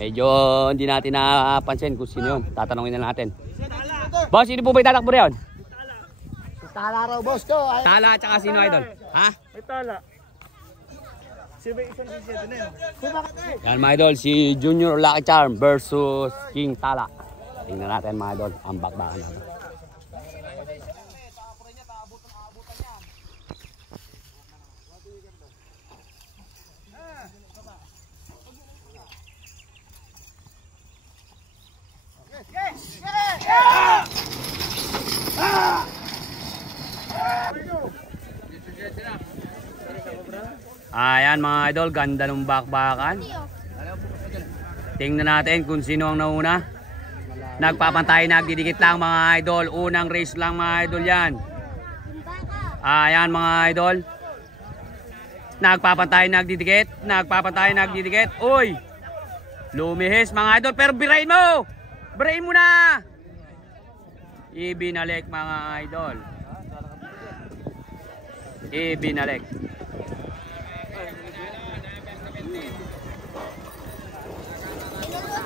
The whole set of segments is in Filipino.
Medyo hindi natin napansin kung sino yun. Tatanungin na natin. Boss, sino po ba itatakbo na yun? Tala raw, boss ko. Tala at saka sino, idol? Ha? May tala. Sino isang sisya na yun? Yan mga idol, si Junior Lucky Charm versus King Tala. Tingnan natin mga idol, ang bakbakan natin. Ayan mga idol, ganda ng bakbakan. Tingnan natin kung sino ang nauna. Nagpapantay, nagdidikit lang mga idol. Unang race lang mga idol yan. Ayan mga idol. Nagpapantay, nagdidikit. Nagpapantay, nagdidikit. Uy! Lumihis mga idol, pero birahin mo! Birahin mo na! Ibinalik mga idol. Ibinalik.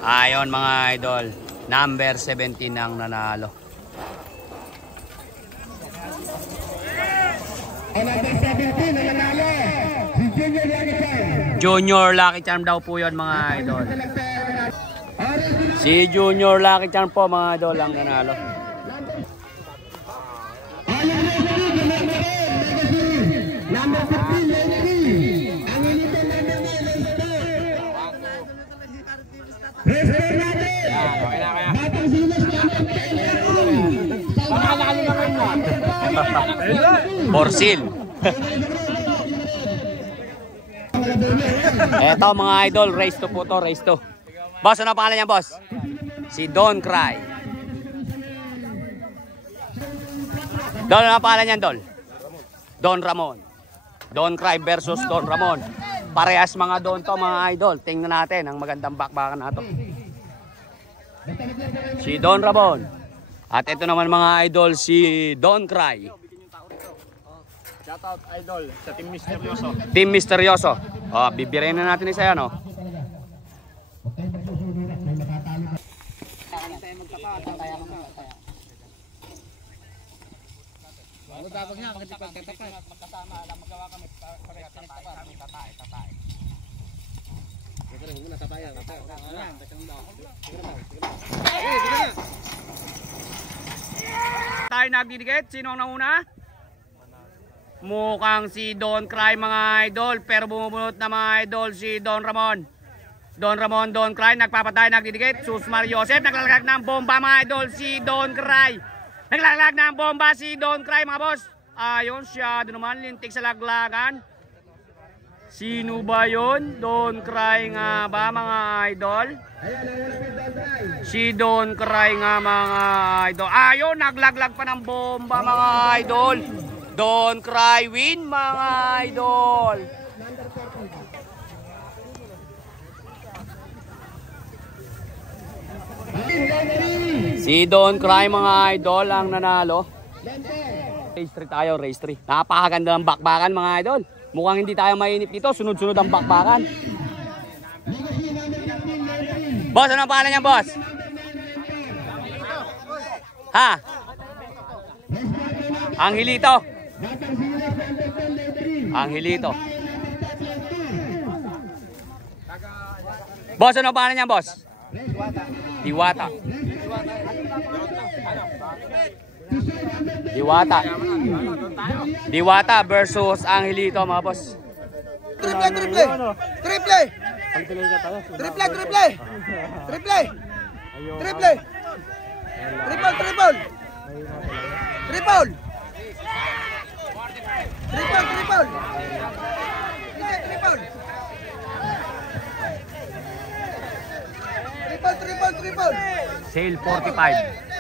Ayon mga idol, number 17 ang nanalo. Number 17 ang nanalo, si Junior Lucky Charm. Junior Lucky Charm daw po yun mga idol. Si Junior Lucky Charm po mga idol ang nanalo. Number 15, Lenny. Ang ilitan number 9, Restore natin. Batang Silas number 10. Pakalali naman mo. Borsil. Eto mga idol, race to po to, race to. Boss, ano pangalan niya boss? Si Don Cry. Don, ano pangalan niyan Don? Don Ramon. Don Cry versus Don Ramon. Parehas mga Don to mga idol. Tingnan natin ang magandang bakbakan na to. Si Don Ramon. At ito naman mga idol si Don Cry. Shoutout idol sa Team Misteryoso. Team Misteryoso. Oh, bibirin na natin isa yan oh. Magkabag niya, bakit ipagtatapay? Magkasama lang, magawa kami parehas tatay. Sige lang, muna tatayan. Tayo nagdidikit, sino ang nauna? Mukhang si Don Cry mga idol, pero bumubunot na mga idol si Don Ramon. Don Ramon, Don Cry, nagpapatay, nagdidikit. Susmar Joseph, naglalagag ng bomba mga idol si Don Cry. Naglalagag ng bomba si Don Cry mga boss. Ayun siya, doon naman lintik sa laglagan. Sino ba yun? Don Cry nga ba mga idol? Si Don Cry nga mga idol. Ayun, naglaglag pa ng bomba mga idol. Don Cry win mga idol. Si Don Cry mga idol ang nanalo. Race 3 tayo, race 3. Napakaganda ng bakbakan mga idol. Mukhang hindi tayo mainip dito, sunod-sunod ang bakbakan. Boss, ano ang pangalan niya boss? Ha? Angelito. Angelito. Boss, ano ang pangalan niya boss? Diwata. Diwata. Diwata versus Angelito mga boss. Triple. Sale 45.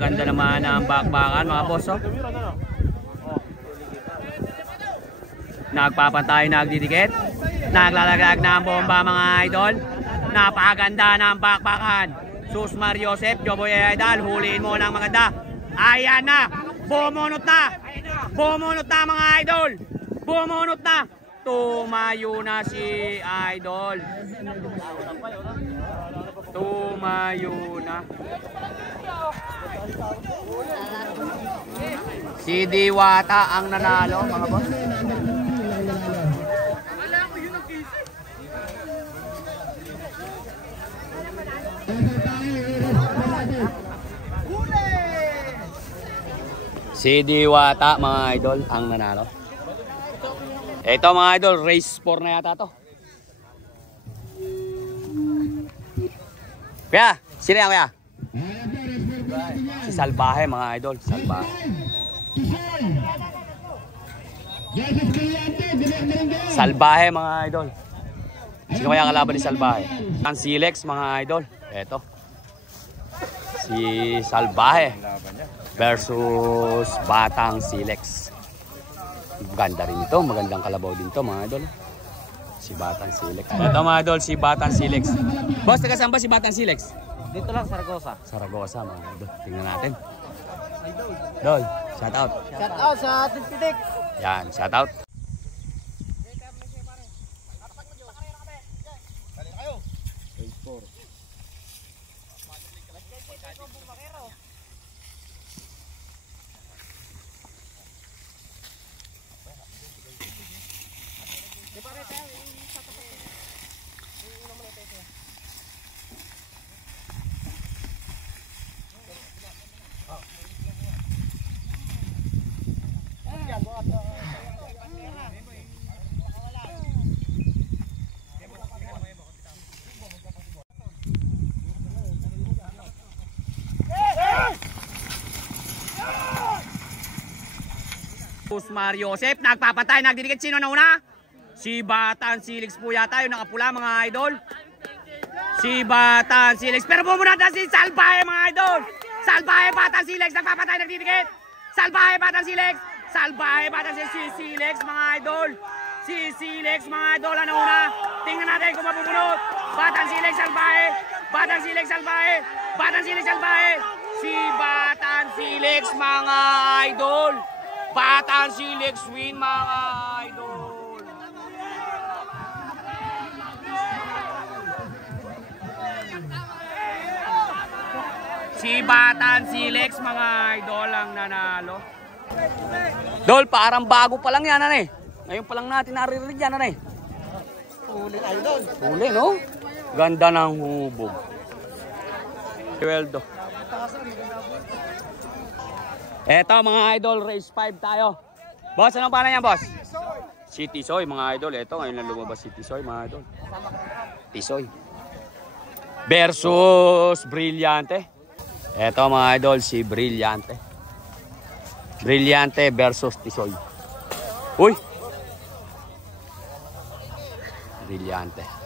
Ganda naman ang bakbakan mga boss oh. Nagpapantay, nagdidikit. Naglalagag ng bomba mga idol. Napakaganda ng bakbakan. Susmar Joseph, Joboy Idol, huliin mo ng maganda. Ayan na, bumunot na. Bumunot na mga idol. Bumunot na. Tumayo na si idol. Tumayo na. Si Diwata ang nanalo mga boss. Si Diwata mga idol ang nanalo. Ito mga idol, race 4 na yata to. Kuya, sino yan kuya? Si Salbahe mga idol, Salbahe. Salbahe mga idol. Sino kaya kalaban ni Salbahe? Ang Silex mga idol. Ito. Si Salbahe versus Batang Silex. Ganda rin ito, magandang kalabaw din to mga idol. Si Batang Silex. Ito mga idol, si Batang Silex. Boss, taga saan ba si Batang Silex? Dito lang, Saragosa. Saragosa mga idol. Tingnan natin. Dol, shout out. Shout out sa Tipitik. Yan, shout out. Susmar Joseph, nagpapatay, nagdidikit. Sino na una? Si Batang Silex po yata, yung nakapula mga idol. Si Batang Silex, pero bumunod na si Salbahe mga idol. Salbahe, Batang Silex, nagpapatay, nagdidikit. Salbahe, Batang Silex. Salbahe, Batang Silex, si Silex mga idol. Si Silex mga idol, ano una? Tingnan natin kung mabumunod. Batang Silex, Salbahe. Batang Silex, Salbahe. Batang Silex, Salbahe. Si Batang Silex mga idol. Batang Silex win mga idol. Si Batang Silex mga idol ang nanalo. Dol, parang bago pa lang yan ano eh. Ngayon pa lang natin naririnig yan ano eh. Huli idol. Huli no? Ganda ng hubog. Weldo. Eto mga idol, race 5 tayo. Boss, anong pangalan niya, boss? Si Tisoy mga idol. Eto, ngayon lang lumabas si Tisoy mga idol. Tisoy versus Brillante. Eto mga idol, si Brillante. Brillante versus Tisoy. Uy! Brillante.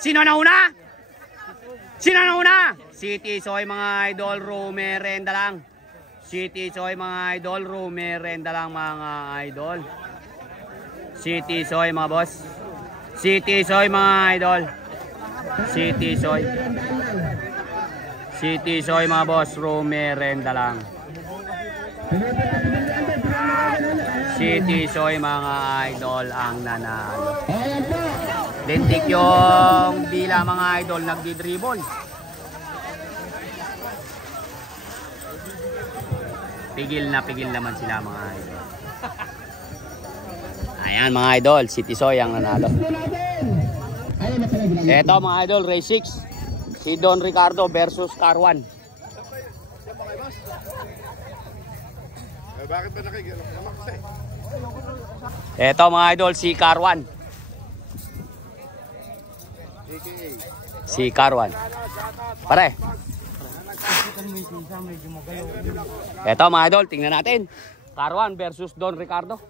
Sino na una? Sino na una? Si Tisoy mga idol, rumerenda lang. Si Tisoy mga idol, rumerenda lang mga idol. Si Tisoy mga boss. Si Tisoy mga idol. Si Tisoy. Si Tisoy mga boss, rumerenda lang. Si Tisoy mga idol ang nanalo. Lintik yung bila mga idol, nagdi-dribble. Pigil naman sila mga idol. Ayan mga idol, si Tisoy ang nanalo. Eto mga idol, race 6. Si Don Ricardo versus Carwan. Bakit ba nakikialam naman kasi? Eto mga idol, si Carwan. Si Carwan. Pare. Eto mga idol, tingnan natin. Carwan versus Don Ricardo.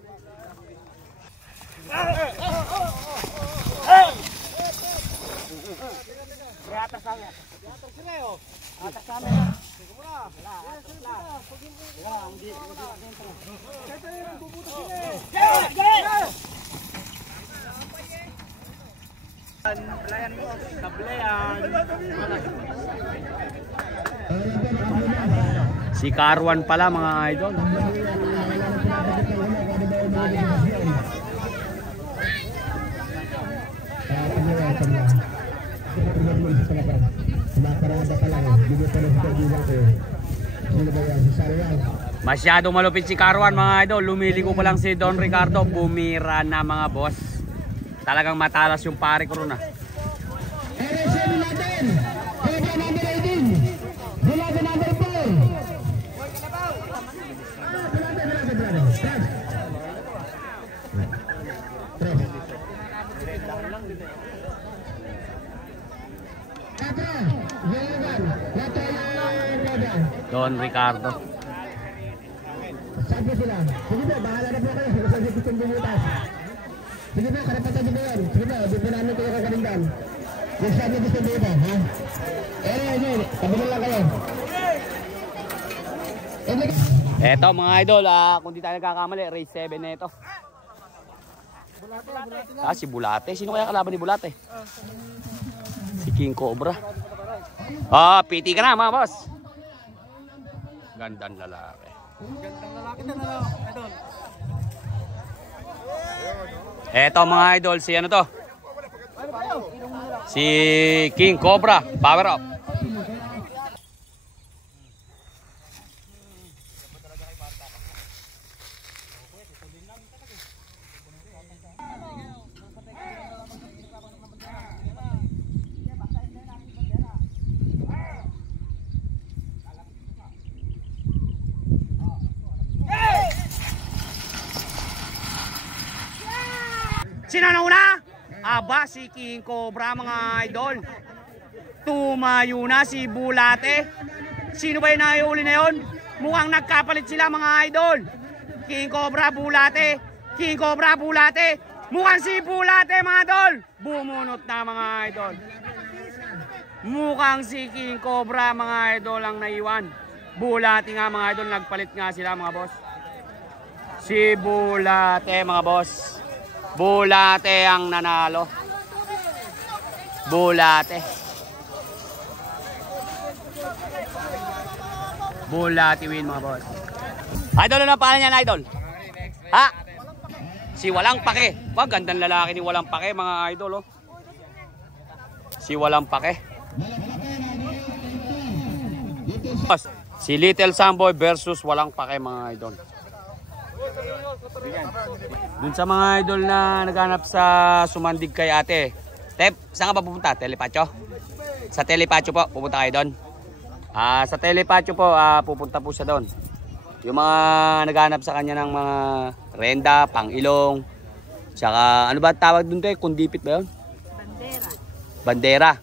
Si Carwan pala mga idol. Masyadong malupit si Carwan mga idol. Lumiligo pa lang si Don Ricardo. Bumira na mga boss. Talagang matalas yung pare ko ron ah. Don Ricardo. Sabi sila, sige ba, bahala na po kayo. Sabi gusto bumutas. Sige ba, karapatan nyo ba yan? Sige ba, di po namin kayo kakalindan. Yung sabi gusto bumutas, ha? Sabi na lang kayo. Eto mga idol, kung di tayo nagkakamali, race 7 na ito. Si Bulate. Sino kaya kalaban ni Bulate? Si King Cobra. Piti ka na mga boss. Gandang lalaki. Gandang lalaki na idol. Eto mga idol, si ano to? Si King Cobra, power up. Sino na una? Aba, si King Cobra mga idol. Tumayo na si Bulate. Sino ba yung naiuli na yun? Mukhang nagkapalit sila mga idol. King Cobra, Bulate. King Cobra, Bulate. Mukhang si Bulate mga idol. Bumunot na mga idol. Mukhang si King Cobra mga idol ang naiwan. Bulate nga mga idol. Nagpalit nga sila mga boss. Si Bulate mga boss. Bulate ang nanalo. Bulate. Bulate win mga boss. Idol, ano pangalan niyan, idol? Ha? Si Walang Pake. Wag, gandang lalaki ni Walang Pake mga idol, oh. Si Walang Pake. Si Little Samboy versus Walang Pake mga idol. Dun sa mga idol na naghanap sa sumandig kay ate. Tep, saan ka pa pupunta? Telepacho? Sa Telepacho po, pupunta kayo doon. Sa Telepacho po, pupunta po siya doon. Yung mga naghanap sa kanya ng mga renda, pang-ilong. Tsaka, ano ba tawag doon tayo? Kundipit ba yun? Bandera.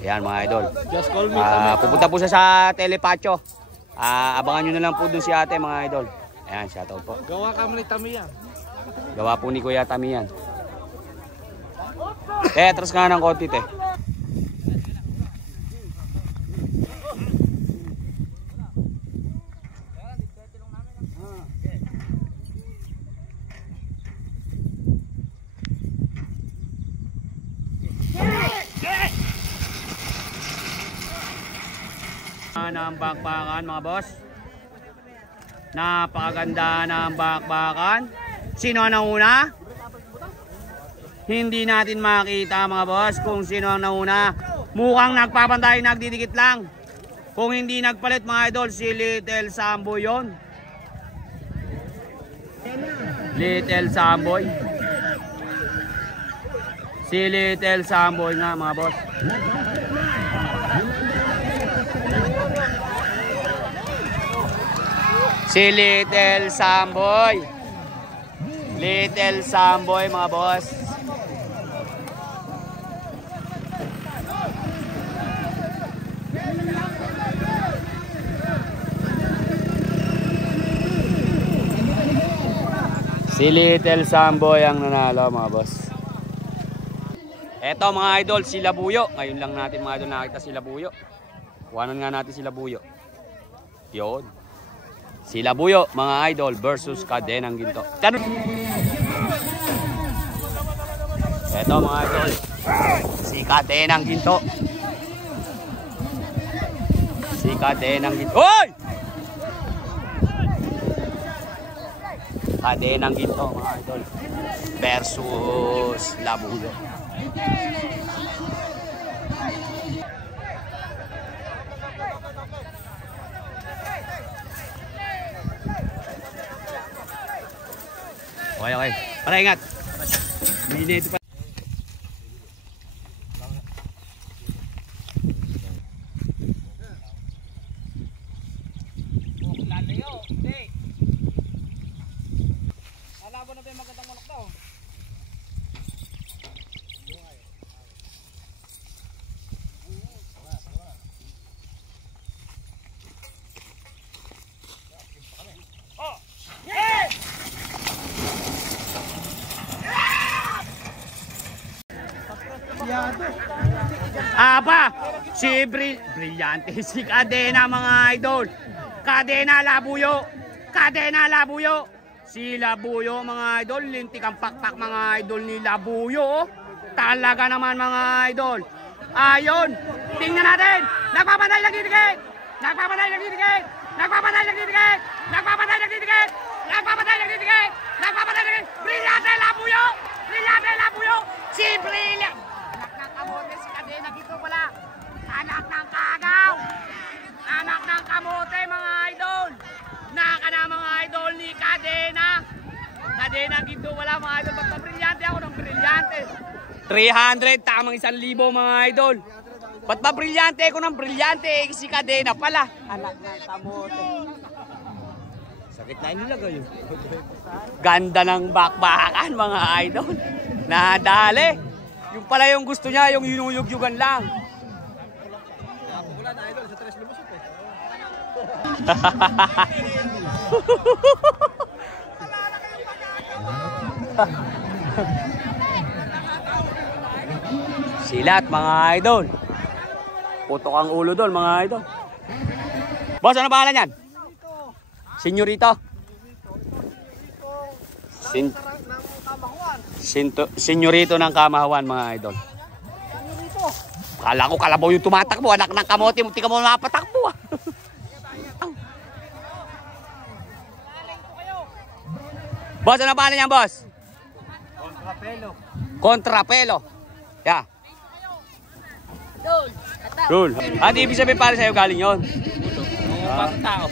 Ayan mga idol. Just call me. Pupunta po siya sa Telepacho. Abangan nyo na lang po doon si ate mga idol. Ayan, shoutout po. Gawa ka mo ni Tamiya. Gawa po ni Kuya Tami yan. Atras nga ng konti, te. Ng bakbakan mga boss. Napakaganda ng bakbakan. Sino ang nauna? Hindi natin makita mga boss kung sino ang nauna. Mukhang nagpapantay, nagdidikit lang. Kung hindi nagpalit mga idol, si Little Samboy yun. Little Samboy. Si Little Samboy nga mga boss. Si Little Samboy. Little Samboy mga boss. Si Little Samboy ang nanalo mga boss. Eto mga idol, si Labuyo. Ngayon lang natin mga idol nakita si Labuyo. Kuhanan nga natin si Labuyo. Yun. Si Labuyo mga idol versus Kadenang Ginto. Eto mga idol, si Kadenang Ginto. Si Kadenang Ginto. Oy! Kadenang Ginto mga idol versus Labuyo. Okay. Para ingat. Minito pa. Aba, si Brillante, si Kadena mga idol. Kadena Labuyo. Kadena Labuyo. Si Labuyo mga idol, lintik ang pakpak mga idol ni Labuyo. Talaga naman mga idol. Ayon, tingnan natin. Nagpapatay lang didikit. Nagpapatay lang didikit. Nagpapatay lang didikit. Nagpapatay lang didikit. Nagpapatay lang didikit. Nagpapatay lang didikit. Brillante Labuyo. Brillante Labuyo. Si Brillante. Kamote si Kadena dito pala. Anak ng kagaw. Anak ng kamote mga idol. Naka na mga idol ni Kadena. Kadena dito wala mga idol. Ba't brilyante ako ng brilyante? 300 tamang 1,000 mga idol. Ba't ba brilyante ako ng brilyante? Si Kadena pala. Anak ng kamote. Sakit na inilagay yun. Ganda ng bakbakan mga idol. Nadali. Yung pala yung gusto niya, yung yunuyug-yugan lang. Wala na idol, sa tres lumusot eh. Silat mga idol. Putok ang ulo doon mga idol. Boss, ano pangalan yan? Senyorito. Senyorito ng Kamahawan mga idol. Kala ko kalabaw yung tumatakbo. Anak ng kamote, munti ka mo mapatakbo. Boss, ano pangalan niyan, boss? Kontrapelo. Kontrapelo. Yeah. Dul. At ibig sabihin para sa'yo galing yun. Pang tao.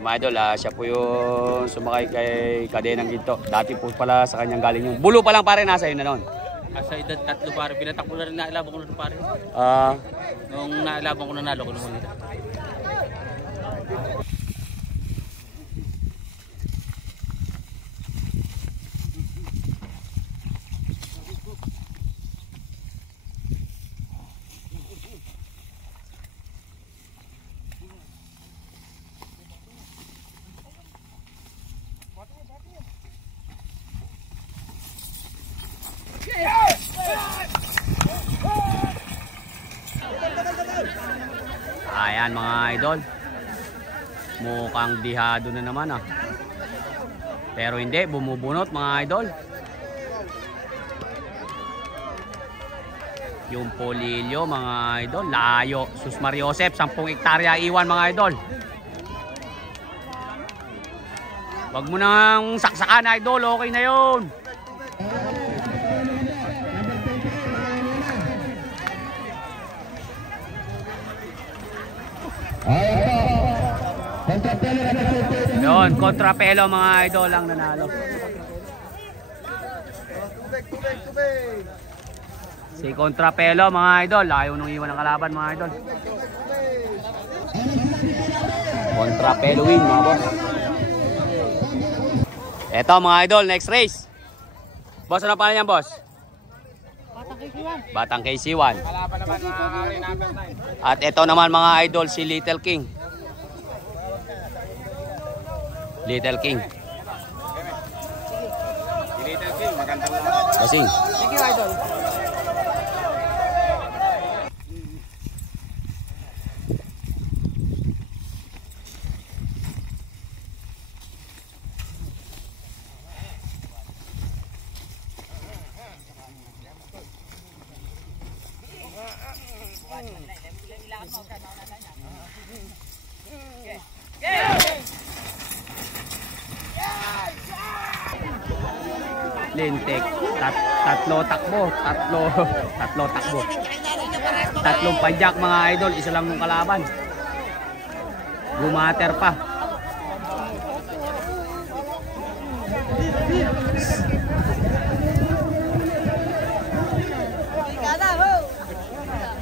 Mga idol, siya po yung sumakay kay Kadenang Ginto. Dati po pala sa kanyang galing yung bulo pa lang pare, nasa yun na noon. Sa edad 3 pare, pinatakbo na rin nailaban ko na pare. Nung nailaban ko nanalo ko naman nila. Ayan mga idol. Mukhang dihado na naman ah. Pero hindi, bumubunot mga idol. Yung Polillo mga idol, layo. Susmar Joseph, 10 hektarya iwan mga idol. Wag mo nang saksakan idol, okay na yun. Yun, Kontrapelo mga idol ang nanalo. Si Kontrapelo mga idol, ayaw nung iwan ng kalaban mga idol. Kontra Peluin, mga boss. Eto mga idol, next race. Boss, ano pa niyan, boss? Batang KC1. Kalaban naman mga kari, number 9. At ito naman mga idol, si Little King. Little King. Si Little King, magandang Basing. Thank you, idol. Lintik. Tatlo takbo. Tatlo takbo. Tatlong padyak mga idol. Isa lang yung kalaban. Gumater pa.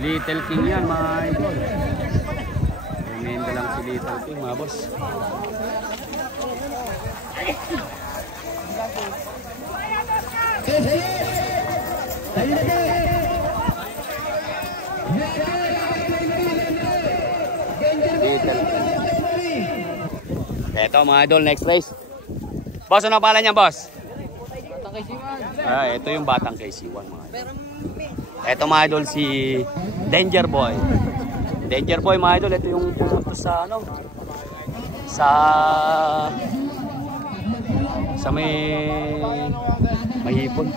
Little King yan mga idol. Remember lang si Little King mga boss. Ito mga idol, next race. Boss, ano pala niya, boss? Batang KC1. Ito yung batang KC1 mga idol. Ito mga idol, si Danger Boy. Danger Boy mga idol, ito yung pumunta sa ano? Sa may hipon.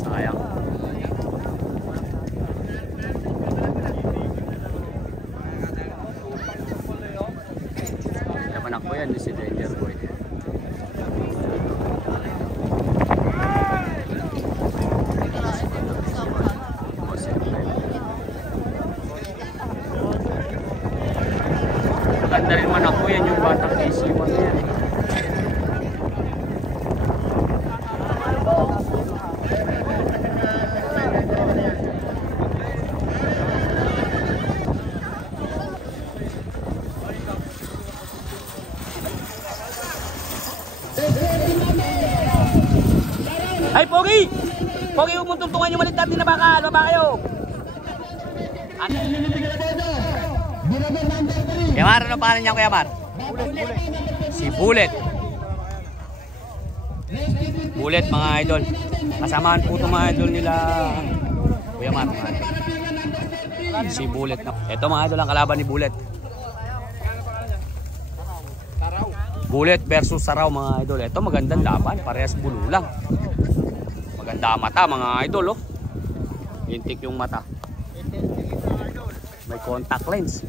Sayang. Anak ko yan, si Danger Boy. Maganda rin man ako yan, yung batang KC1 na yan. Ay, Pogi! Pogi, huwag mong tuntungan yung maligtad na baka. Ano ba kayo? Yamar, ano pangalan niya, Kuya Mar? Si Bullet. Bullet, mga idol. Kasamaan po itong mga idol nila. Kuya Mar, mga idol. Si Bullet. Ito mga idol ang kalaban ni Bullet. Bullet versus Saraw, mga idol. Ito magandang laban. Parehas bulo lang. Maganda mata, mga idol, oh. Lintik yung mata. May contact lens.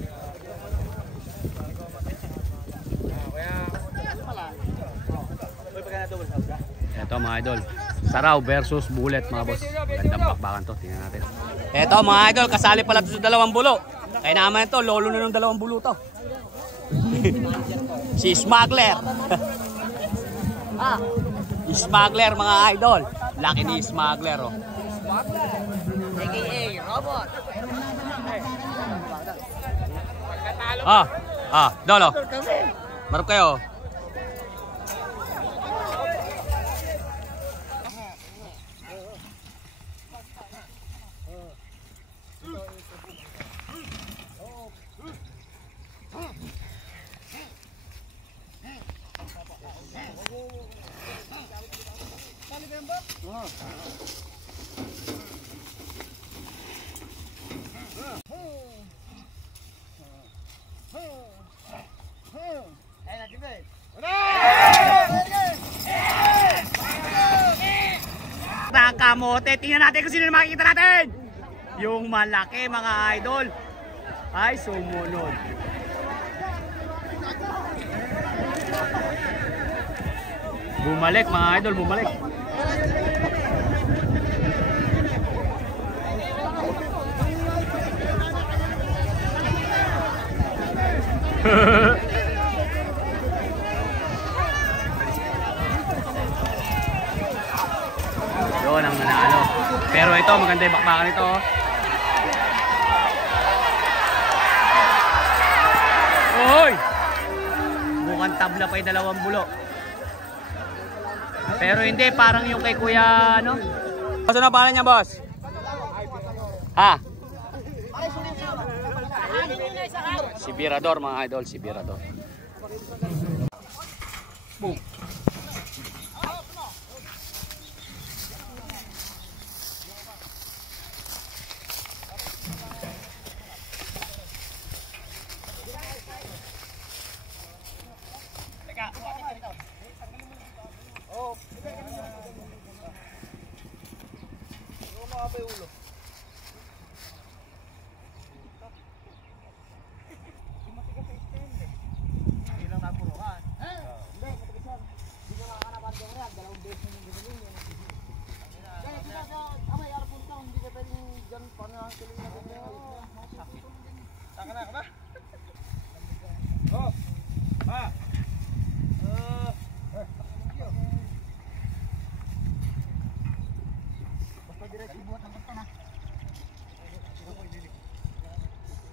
Ito mga idol, Saraw versus Bullet, mga boss. Magandang bakbakan to, tingnan natin. Ito mga idol, kasali pala to sa dalawang bulo. Kaya naman ito, lolo na ng dalawang bulo to. Si Smuggler. Smuggler, mga idol. Laki ni Smuggler, oh. AKA Robot. Dolo. Marap kayo. ng kamote. Tingnan natin kung sino na makikita natin. Yung malaki mga idol. Ay, sumunod. Bumalik mga idol, bumalik. Yun ang nanalo. Pero ito, maganda yung bakbakan nito. Oy! Mukhang tabla pa yung dalawang bulo. Pero hindi, parang yung kay Kuya, ano? Ano na pangalan niya, boss? Ha? Si Birador, mga idol, si Birador. Boom.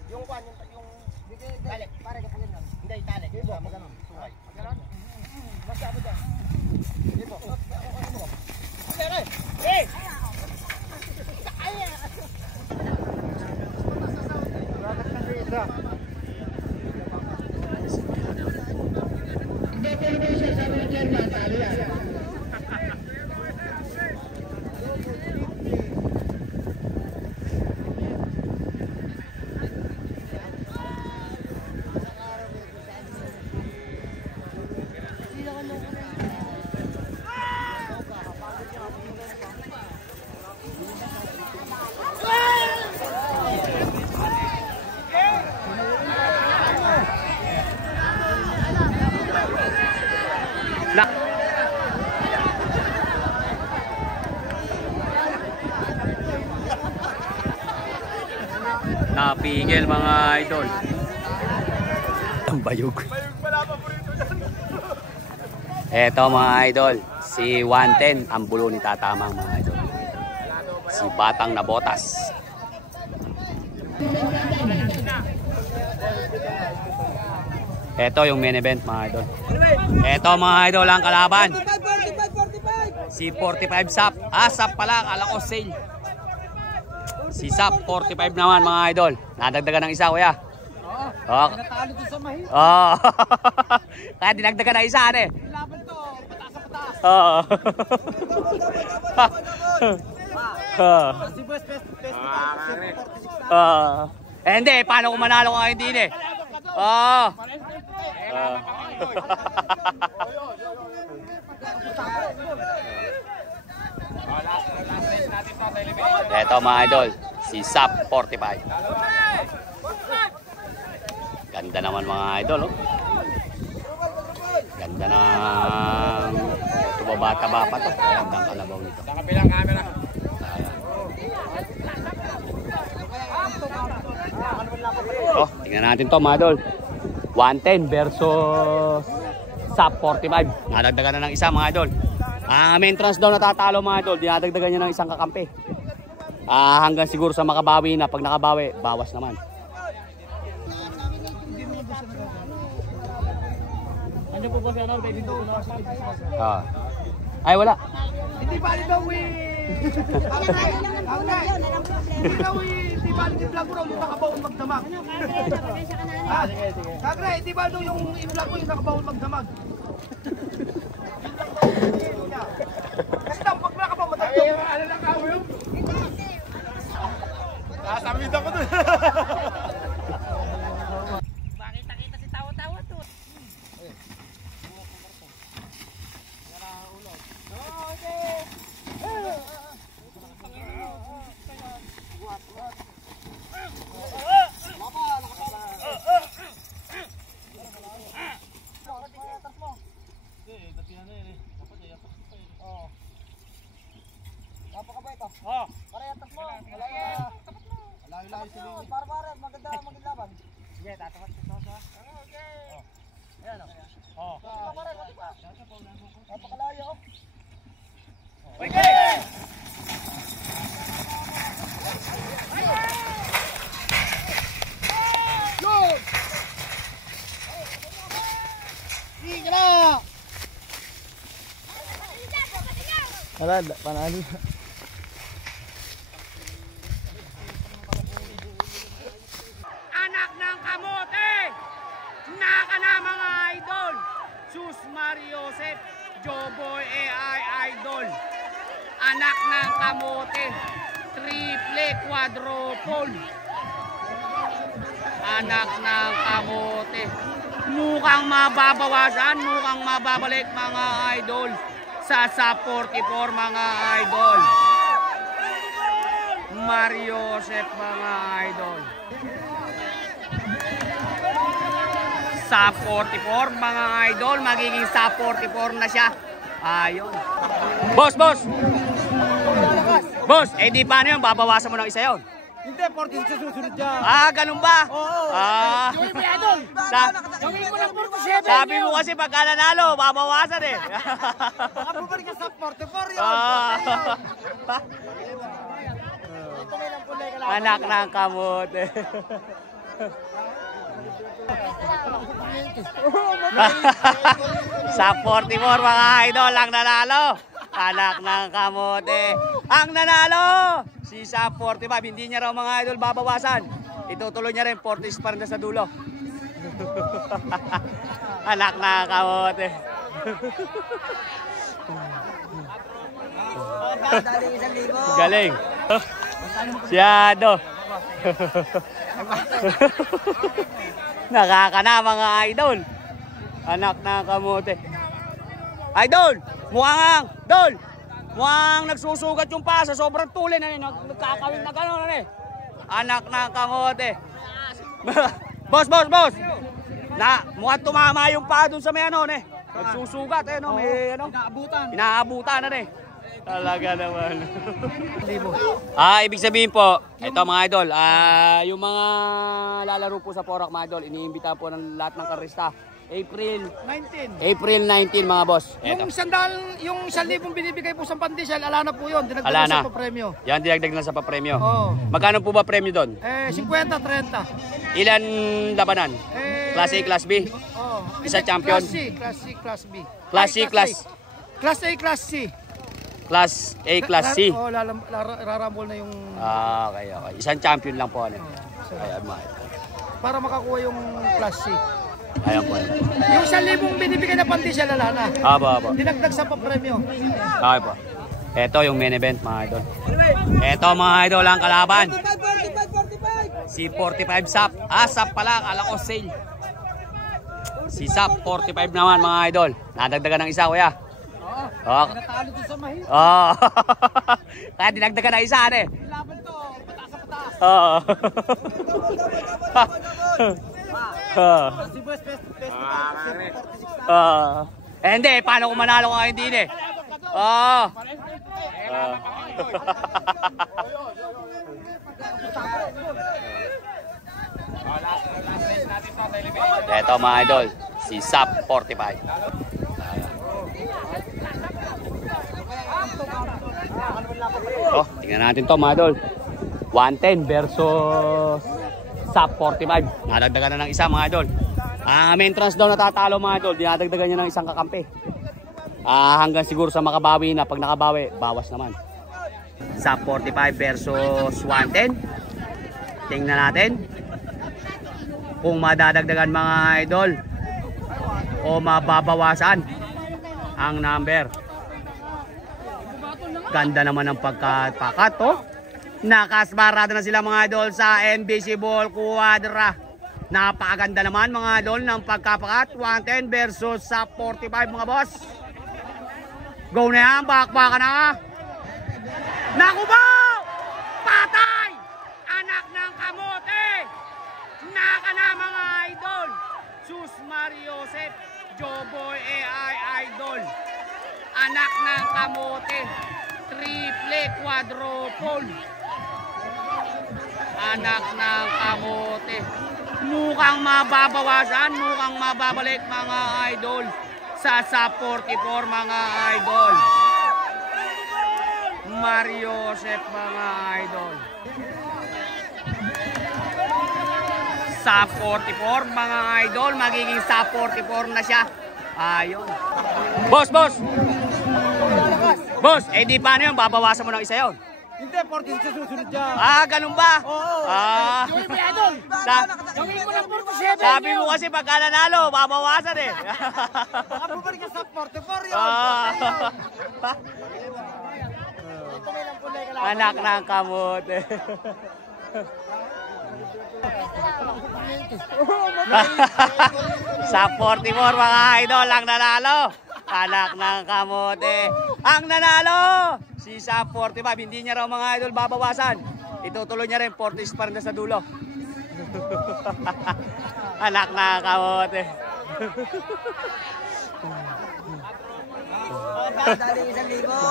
Yung kwan, yung tali, pare ka pagyan lang. Hindi, tali. Ibo, magano'n. Suway. Magano'n? Basta ako dyan. Ibo. Pare! Hey! Hindi pwede siya sa mga German, tali yan. Napigil mga idol. Ang bayog. Eto mga idol, si 110 ang bulo ni Tatamang mga idol. Si Batang na Botas. Eto yung main event mga idol. Eto mga idol ang kalaban. Si 45 SAP. SAP pala, kala ko sale. Si SAP 45 naman mga idol. Nadagdagan ng isa kuya. Oo. Natalo doon sa mahil. Oo. Kaya dinagdagan ng isa ano eh. Laban to, pataas sa pataas. Oo. Si Boss Best. Hindi, paano kung manalo ka hindi eh. Oo. Eto mga idol, si SAP 45. Ganda naman mga idol, oh. Ganda ng tubabata-ba pa to. Gandang kalabaw nito. Sa kabilang camera. Oh, tingnan natin to mga idol. 110 versus SAP 45. Nadagdagan na ng isa mga idol. Main trans daw natatalo mga idol. Dinadagdagan niya ng isang kakampi. Hanggang siguro sa makabawi na. Pag nakabawi, bawas naman. Ano po ba siya na? Dito na Ay wala. Hindi ba daw Hindi daw hindi ba yung vlog mo yung nakabawon magdamag? Kagre, hindi ba daw yung vlog mo yung nakabawon magdamag? Kasi daw pag nakabawon matagdong. Ano lang ka mo yun? Nasamid ako dun. Makita-kita si tawa-tawa to. Oh. Pare, atas mo. Layo-layo si Louie. Pare, maganda laban. Sige, tatapat ko sa. Okay. Ayan oh. Ito pare, ito pa. Napakalayo. Okay. Shoot! Sige na! Wala, panalo. Anak ng kamote! Naka na mga idol! Sus Mariosep, Joboy AI Idol. Anak ng kamote, triple quadruple. Anak ng kamote. Mukhang mababawasan, mukhang mababalik mga idol. Sa 44 mga idol. Mariosep mga idol. Sa 44 mga idol, magiging sa 44 na siya. Ayun. Boss! Boss, eh di paano yun? Babawasan mo ng isa yun. Hindi, 14 sa susunod dyan. Ah, ganun ba? Oo. Ah. Gawin mo yan doon. Gawin mo lang 47. Sabi mo kasi pagka nanalo, babawasan eh. Baka bumalik ka sa 44 yun. Ah. Ito na lang kulay ka lang. Anak ng kamote. Sa 44 mga idol ang nanalo. Anak ng kamote ang nanalo. Si sa 45, hindi niya raw mga idol babawasan. Itutuloy niya rin, 40s pa rin sa dulo. Anak ng kamote. Galing. Siyado. Nakakana mga idol. Anak ng kamote. Idol, mukhang nagsusugat yung paa sa sobrang tulin na nagkakawin na gano'n na Anak ng kamote. Boss. Mukhang tumama yung paa dun sa may ano nagsusugat may inaabutan na Talaga naman. Ibig sabihin po, ito mga idol, yung mga lalaro po sa Porac mga idol, iniimbita po ng lahat ng karista. April 19 mga boss. Eto. Yung 1,000 binibigay po sa pandesal, ala na po yun. Ala Dinagdagan na. sa papremyo. Yan, dinagdag na sa papremyo. Oo. Magkano po ba premyo doon? 50-30. Ilan labanan? Class A, Class B? Oh. Isa champion? Class C, Class B. Class C, Class A, Class C. Class A, Class C. Oo, rarambol na yung... Okay. Isang champion lang po. Ayan, para makakuha yung Class C. Ayan po. Yung 1,000 binibigay na pandesal, ala na. Aba. Dinagdag sa papremyo. Okay po. Ito yung main event mga idol. Ito mga idol ang kalaban. Si 45 SAP. SAP pala, kala ko sale. Si SAP 45 naman mga idol. Nadagdagan ng isa kuya. Natalo doon sa mahit. Kaya dinagdagan ng isa Laban to, pataas sa pataas. Si Best. Hindi, paano kung manalo ka hindi Ito mga idol, si SAP 45. Tingnan natin to mga idol. 110 versus SAP 45. Nadagdagan na ng isa mga idol. Main trans daw natatalo mga idol. Dinadagdagan niya ng isang kakampi. Hanggang siguro sa makabawi na. Pag nakabawi, bawas naman. SAP 45 versus 110. Tingnan natin kung madadagdagan mga idol o mababawasan ang number. Ganda naman ng pagkapakat Nakasbarada na sila mga idol sa Invisible Quadra. Napakaganda naman mga idol ng pagkapakat. 110 versus sa 45 mga boss. Go na yan, bakbaka na. Nakubaw! Patay! Anak ng kamote! Naka na mga idol. Sus Mariosep, Joboy AI Idol. Anak ng kamote. triple quadruple. Anak ng kamote. Mukhang mababawasan, mukhang mababalik mga idol sa 44 mga idol. Mario Joseph mga idol. Sa 44 mga idol, magiging sa 44 na siya. Ayun. Boss! Boss, eh di paano yun? Babawasan mo ng isa yun? Hindi, 40 sa susunod dyan. Ah, ganun ba? Oo. Gawin mo yan doon. Gawin mo lang 47. Sabi mo kasi pagka nanalo, babawasan eh. Baka bumalik ka sa 44 yun. Ito na lang pulay ka lang. Anak ng kamote. Sa 44 mga idol ang nanalo. Anak ng kamote. Ang nanalo! Si sa 45. Hindi niya raw mga idol babawasan. Itutuloy niya rin. 40s pa rin na sa dulo. Anak ng kamote.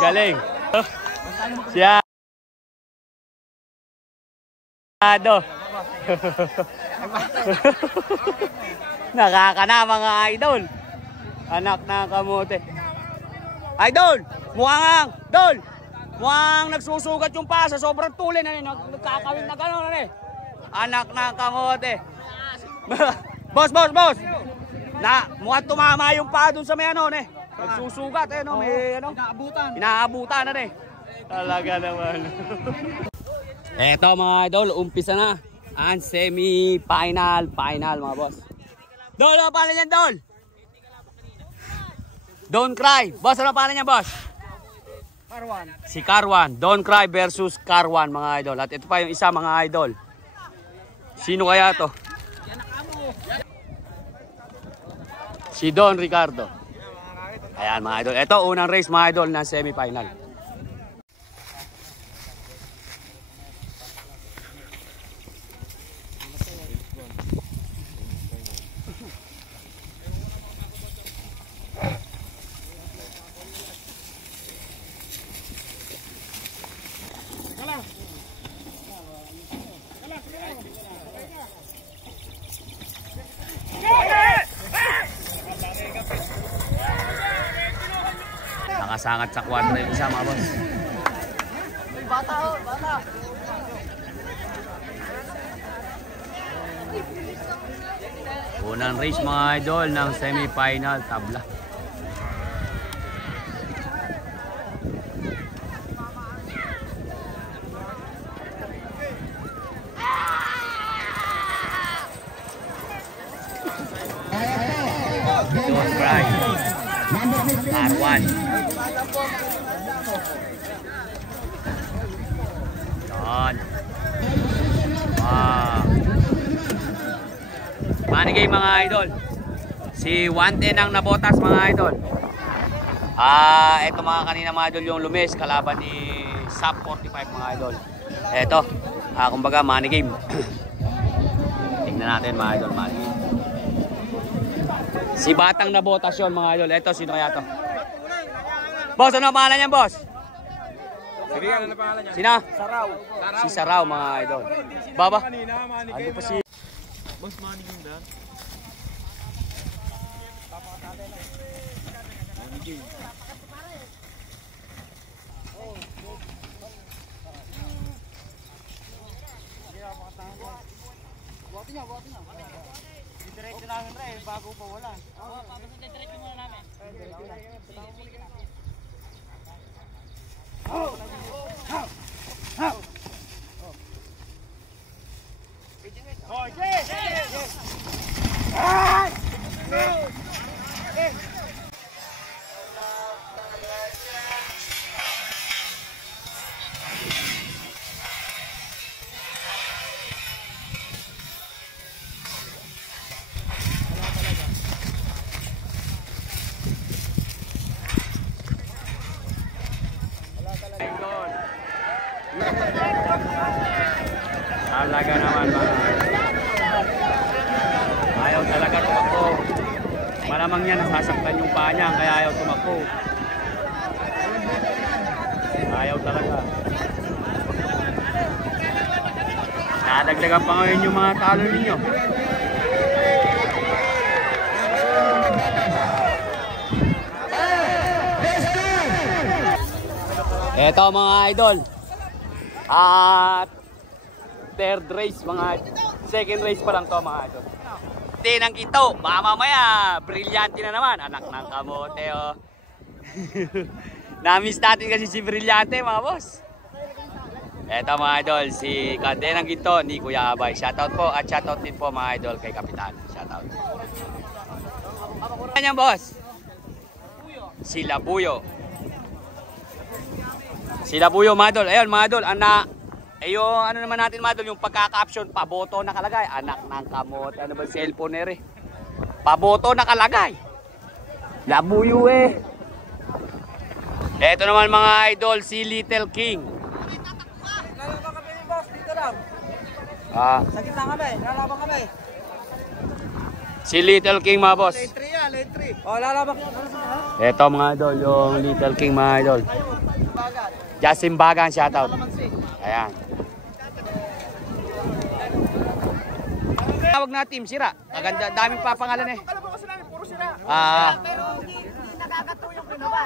Galing. Siya. Nakakana mga idol. Anak ng kamote. Idol! Mukhang nagsusugat yung paa sa sobrang tulin na nagkakawin na gano'n na eh. Anak ng kamote. Boss! Mukhang tumama yung paa dun sa may ano eh. Nagsusugat eh no, may ano. Inaabutan na eh. Talaga naman. Eto mga idol, umpisa na ang semi-final mga boss. Dol, ano pala niyan, Dol? Don't Cry. Boss, ano pala niyan, boss? Carwan. Si Carwan. Don't Cry versus Carwan mga idol. At ito pa yung isa mga idol. Sino kaya to? Si Don Ricardo. Ayan mga idol. Ito unang race mga idol ng semi-final. Nakasangat sa kwadro yung isa mga boss. Bata. Unang race mga idol ng semi-final tabla. Don't Cry. Carwan. Yan. Money game mga idol. Si 110 ang nabotas mga idol. Ito mga kanina mga idol yung lumis kalaban ni Sub 45 mga idol. Ito, kumbaga money game. Tingnan natin mga idol, money game. Si Batang nabotas yun mga idol. Ito, sino kaya to? Boss, ano ang pangalan niyan, boss? Sige, ano na pangalan niya? Sino? Saraw. Si Saraw mga idol. Baba? Ano pa si... Boss, money game ba? Money game. Buhatin niya. Diretso namin rin, bago pa wala. Oo, tapos diretso muna namin. Talaga naman mga ayaw talaga tumakbo. Malamang yan nasasaktan yung paa niya kaya ayaw tumakbo. Ayaw talaga. Nadagdagan pa ngayon yung mga talo ninyo. Eto mga idol. At third race mga idol. Second race pa lang to mga idol. Tinang Quinto. Baka mamaya, Brillante na naman. Anak ng kamote oh. Na-miss natin kasi si Brillante mga boss. Eto mga idol, si Cadenang Quinto ni Kuya Abay. Shoutout po at shoutout din po mga idol kay Kapitan. Shoutout. Ano yan boss? Si Labuyo. Si Labuyo mga idol. Ayun mga idol, yung ano naman natin mga idol, yung pagka-caption, paboto nakalagay. Anak ng kamote. Ano ba cellphone eh? Paboto nakalagay. Labuyo eh. Eto naman mga idol, si Little King. Lalaban kami ni boss, dito lang. Sa gitna kami, lalaban kami. Si Little King mga boss. Lane 3 yan, lane 3. Oh, lalaban kami. Eto mga idol, yung Little King mga idol. Justin Bagan, shoutout. Ayan. Tawag na Team Sira. Maganda, daming papangalan eh. Alam mo kasi namin, puro sira. Pero hindi nakakato yung kinaban.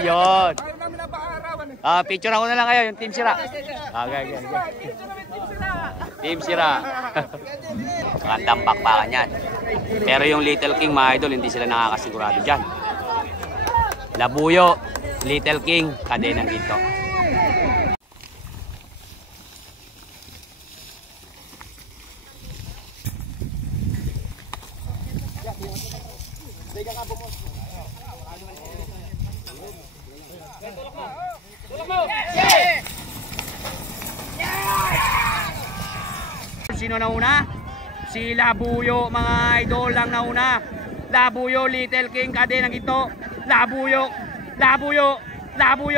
Yun. Ayaw namin na paarawan eh. Picture ako na lang kayo, yung Team Sira. Okay. Team Sira. Magandang bakbakan yan. Pero yung Little King mga idol, hindi sila nakakasigurado dyan. Labuyo, Little King, Cadenang Quinto. Sino nauna? Si Labuyo mga idol lang nauna. Labuyo, Little King, Cadenang Quinto. Labuyo,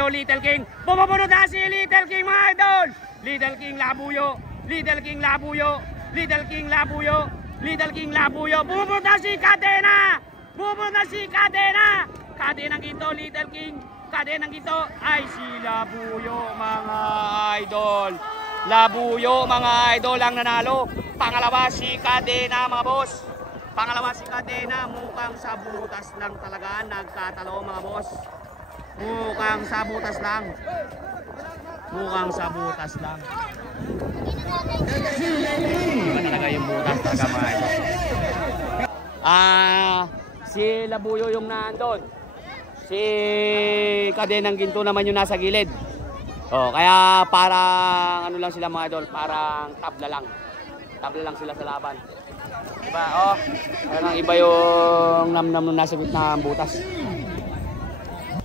Little King. Bumabunod na si Little King mga idol. Little King, Labuyo. Little King, Labuyo. Little King, Labuyo. Little King, Labuyo. Bumabunod na si Cadena. Bumabunod na si Cadena. Cadenang Quinto, Little King. Cadenang Quinto. Ay si Labuyo mga idol. Labuyo mga idol ang nanalo. Pangalawa si Cadena mga boss. Pangalawa si Cadena. Mukhang sa butas lang talaga nagkatalo mga boss. Mukhang sa butas lang. Mukhang sa butas lang. Iba talaga yung butas talaga mga idol. Si Labuyo yung nandun. Si Cadenang Quinto naman yung nasa gilid. Kaya parang ano lang sila mga idol, parang tabla lang. Tabla lang sila sa laban. Diba? Parang iba yung namnam nung nasa gitna ng butas.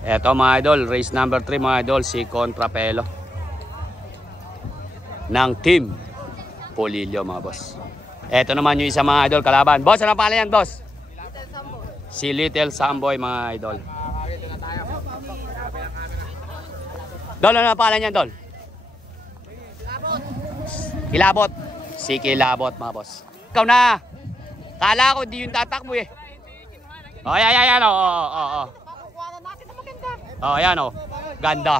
Eto mga idol, race number 3 mga idol, si Contrapelo. Ng team Polillo mga boss. Eto naman yung isa mga idol, kalaban. Boss, ano pangalan yan boss? Si Little Samboy mga idol. Dol, ano pangalan niyan, Dol? Kilabot. Si Kilabot, mga boss. Ikaw na. Kala ko, di yung tatakbo eh. Ayan, Pakukuha na natin na maganda. Ayan, ganda.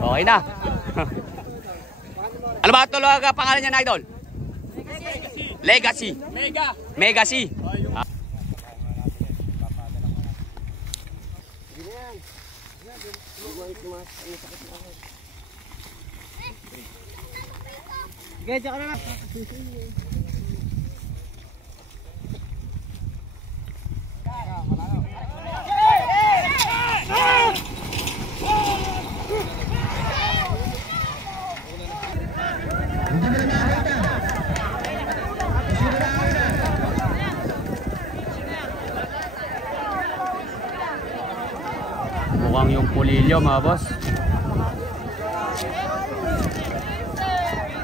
Okay na. Ano ba ito pangalan niya na, Idol? Legacy. Megacy. Sige, dyan ka na lang. Mukhang yung Polillo mga boss.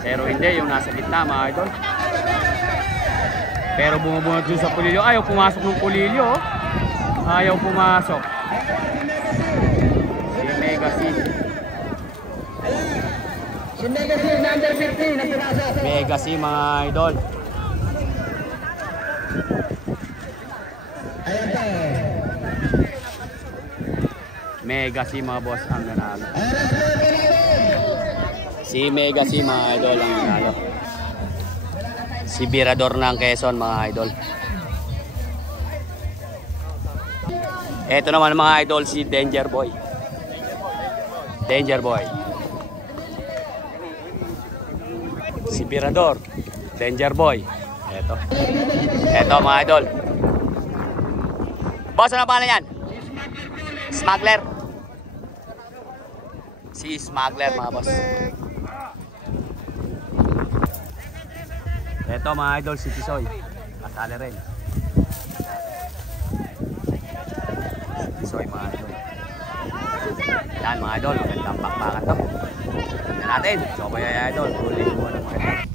Pero hindi, yung nasa gitna mga idol. Pero bumubunod dun sa Polillo. Ayaw pumasok ng Polillo. Ayaw pumasok. Si Megacy. Si Megacy number 15 na pinasok. Megacy mga idol. Ayan po. Megacy mga boss ang nanalo. Oras po, Si Mega C mga idol ang nanalo. Si Birador ng Quezon mga idol. Ito naman mga idol si Danger Boy. Danger Boy. Si Birador. Danger Boy. Ito mga idol. Boss, ano pa na yan? Smuggler. Si Smuggler mga boss. Ito mga idol si Tisoy. Kasali rin. Tisoy mga idol. Yan mga idol. Magandang pakpakan to. Tignan natin. So kaya idol. Huling mo na magandang.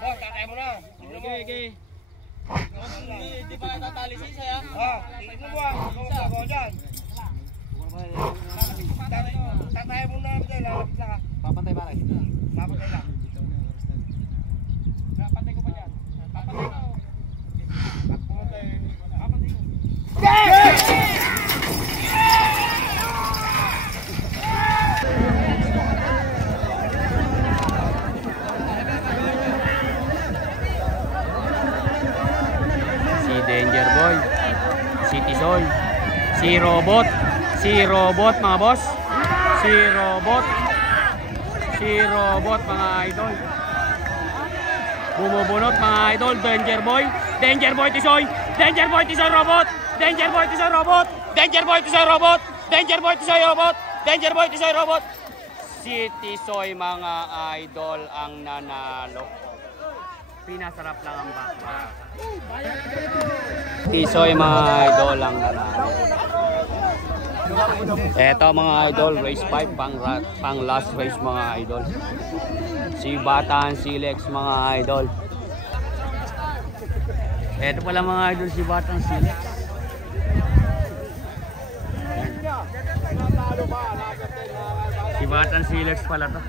Tatay mo na. Okay. Hindi pa tatali siya. Tignan mo ako dyan. Tatay mo na. Lalapit lang. Papantay ba rin? Papantay lang. Papantay ko pa dyan. Papantay ko. Papantay ko. Danger Boy, si Tisoy, si Robot mga boss, si Robot mga idol. Bumubunot mga idol, Danger Boy Tisoy, Robot, Danger Boy Tisoy Robot, si Tisoy mga idol ang nanalo. Pinasarap lang ang bakla. Tisoy mga idol ang nanalo. Eto mga idol, race 5 pang last race mga idol. Si Bataan Silex mga idol. Eto pala mga idol si Bataan Silex. Si Bataan Silex pala to.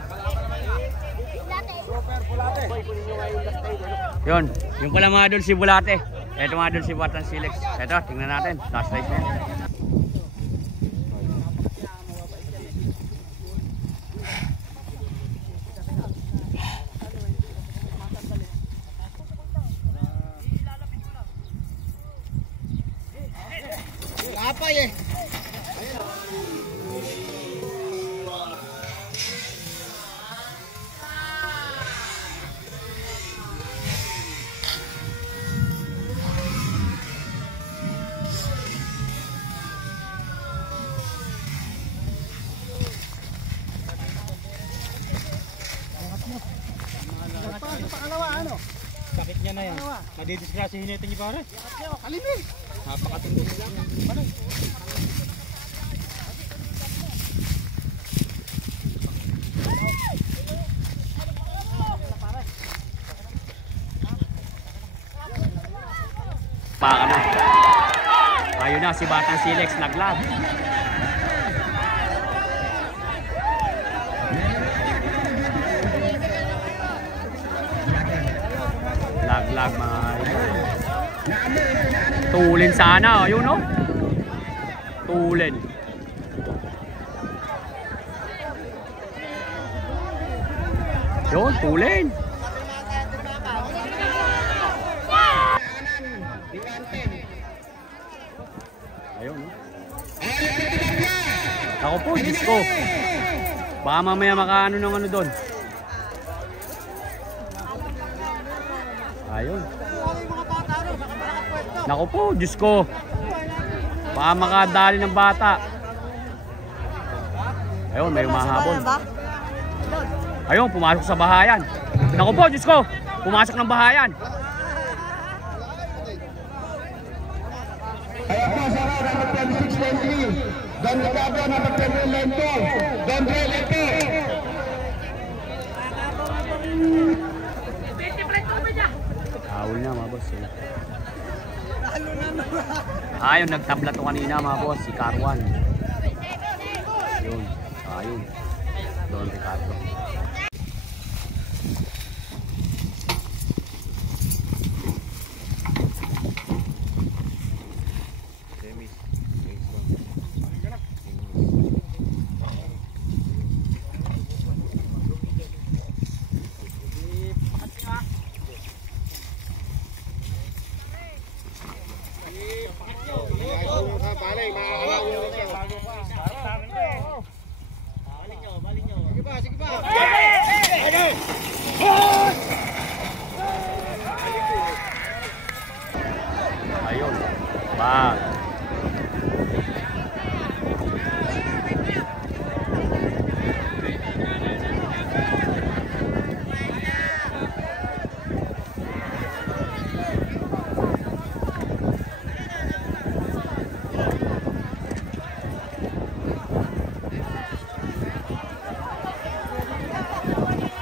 Yun, yung pala mga idol si Bulate. Ito mga idol si Bataan Silex. Ito, tingnan natin. Last race na yan. Lapay eh. Sakit niya na yan. Madidisgrasya hinitin niyo pare. Kalimin. Napakatindi nila. Pare. Paka na. Ayun na si Bataan Silex naglag. Laglag mga idol. Tulin sana, ayun no. Tulin. Yun, tulin. Ayun no. Ako po, Diyos ko. Baka mamaya makaano ng ano doon. Ayun. Naku po, Diyos ko. Baka makadali ng bata. Ayun, may umahabol. Ayun, pumasok sa bahayan. Naku po, Diyos ko. Pumasok ng bahayan. Ayan po, Sara, number 26-23. Don Ricardo, number 21-4. Don Ray Lento. Hawul na mga boss. Ayun, nagtabla to kanina mga boss, si Carwan. Ayun, ayun. Don Ricardo. Ayun, bag.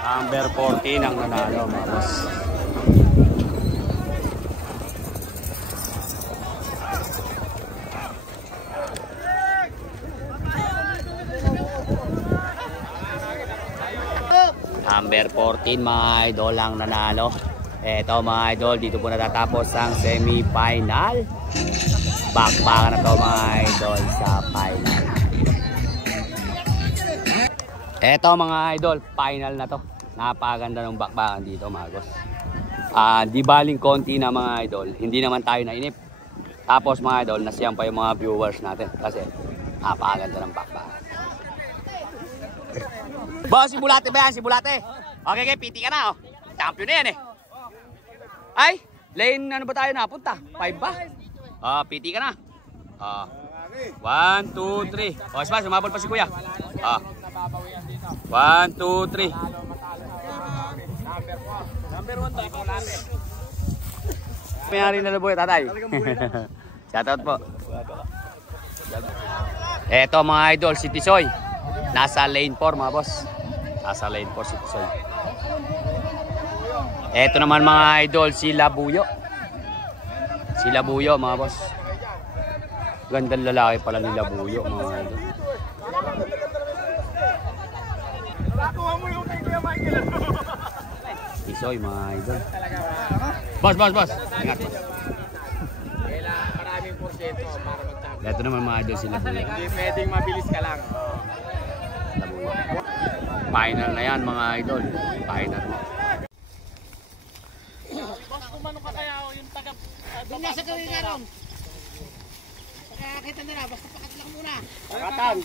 Number 14 ang nanalo mga boss. Number 14 mga idol ang nanalo. Eto mga idol, dito po natatapos ang semi-final. Bakbakan na to mga idol sa final. Eto mga idol, final na to. Napakaganda ng bakbakan dito mga boss. Di baling konti na mga idol, hindi naman tayo nainip. Tapos mga idol, nasiyan pa yung mga viewers natin kasi napakaganda ng bakbakan. Boss, si Bulate ba yan? Si Bulate. Okay, okay, piti ka na, oh. Champion na yan, eh. Ay, lane, ano ba tayo napunta? 5 ba? Piti ka na. 1, 2, 3. O, Smash, sumabol pa si Kuya. 1, 2, 3. Number 1 to, Bulate. Mayari na luboy, tatay. Shoutout po. Eto mga idol, si Tisoy. Nasa lane 4 mga boss. Nasa lane 4 si Tisoy. Eto naman mga idol, si Labuyo. Si Labuyo mga boss. Gandang lalaki pala ni Labuyo mga idol. Tisoy mga idol. Boss. Ingat boss. Kailangan maraming porsyento para magtapos. Eto naman mga idol, si Labuyo. Hindi pwedeng mabilis ka lang. Labuyo. Final na yan mga idol. Final na. Boss, kumano ka kaya yung taga... Doon nasa gawin nga ron. Pagkakakita na basta pakat lang muna. Pakatan.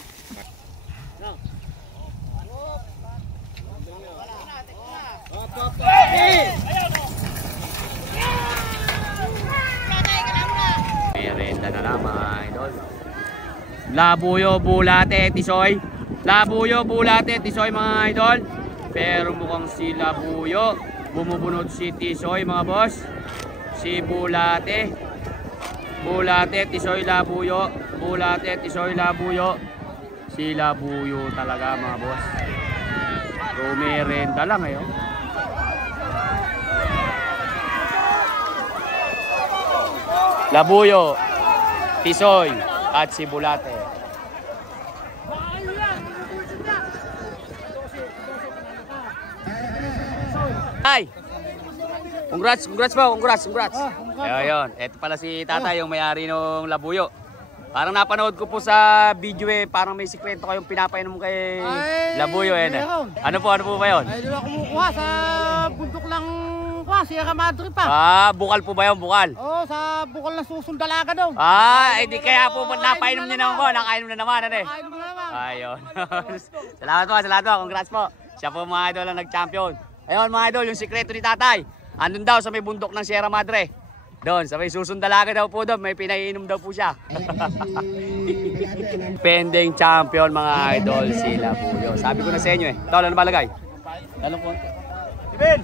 Merenda na lang mga idol. Labuyo, Bulate, Tisoy. Labuyo, Bulate, Tisoy mga idol. Pero mukhang si Labuyo bumubunot si Tisoy mga boss. Si Bulate. Bulate, Tisoy, Labuyo. Bulate, Tisoy, Labuyo. Si Labuyo talaga mga boss. Merenda lang eh. Oh. Labuyo, Tisoy, at si Bulate. Ay! Congrats po. Ayun, eto pala si tatay yung may-ari ng Labuyo. Parang napanood ko po sa video eh, parang may sikwento kayong pinapainom kay Labuyo eh. Ano po ba yun? Ay, doon ako kumukuha sa bundok lang Sierra Madre pa. Bukal po ba yun? Bukal? Oo, sa bukal ng Susundalaga daw. Hindi kaya po napainom niyo naman po. Nakainom na naman, ano eh. Nakainom na naman. Ayun. Salamat po. Congrats po. Siya po mga idol ang nag-champion. Ayun mga idol, yung sikreto ni tatay. Andun daw sa may bundok ng Sierra Madre. Doon, sa may susundalaga daw po doon. May pinaiinom daw po siya. Pending champion mga idol sila po yun. Sabi ko na sa inyo eh. Tol, ano balagay? Talong konti. Ibin!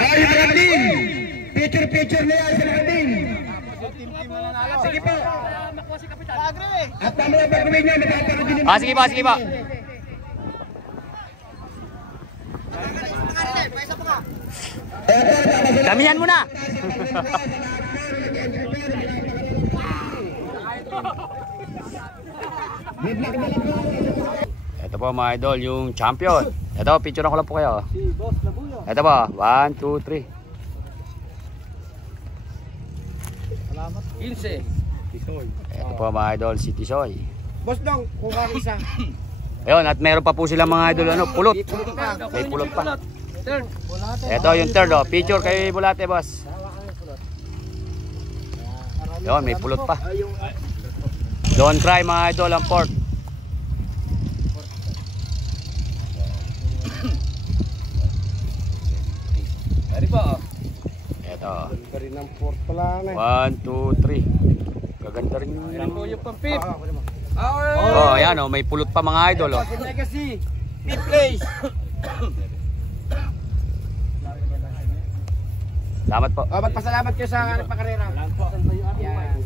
Ay, Maradin! Picture na yan sa Maradin! Sige po! At mamaya pa gawin niya, nakapagod din. Sige po, sige po. Damihan mo na! Ito po mga idol, yung champion. Ito, picture ko lang po kayo. Ito po, 1, 2, 3. 15. Ito po mga idol, si Tisoy. Boss Dong, kung kang isa. Ayun, at meron pa po silang mga idol, ano, pulot. May pulot pa. Turn. Ito yung third, oh. Picture kay Bulate, boss. Ayun, may pulot pa. Don't cry mga idol, ang port. Dari pa. Ito. Dari ng port pala na. 1, 2, 3. Gaganda rin yung... Yung pampip. Oh, ayan, oh. May pulot pa mga idol, oh. Legacy. Fifth place. Salamat po. Pasalamat kayo sa nagpakarera. Yan.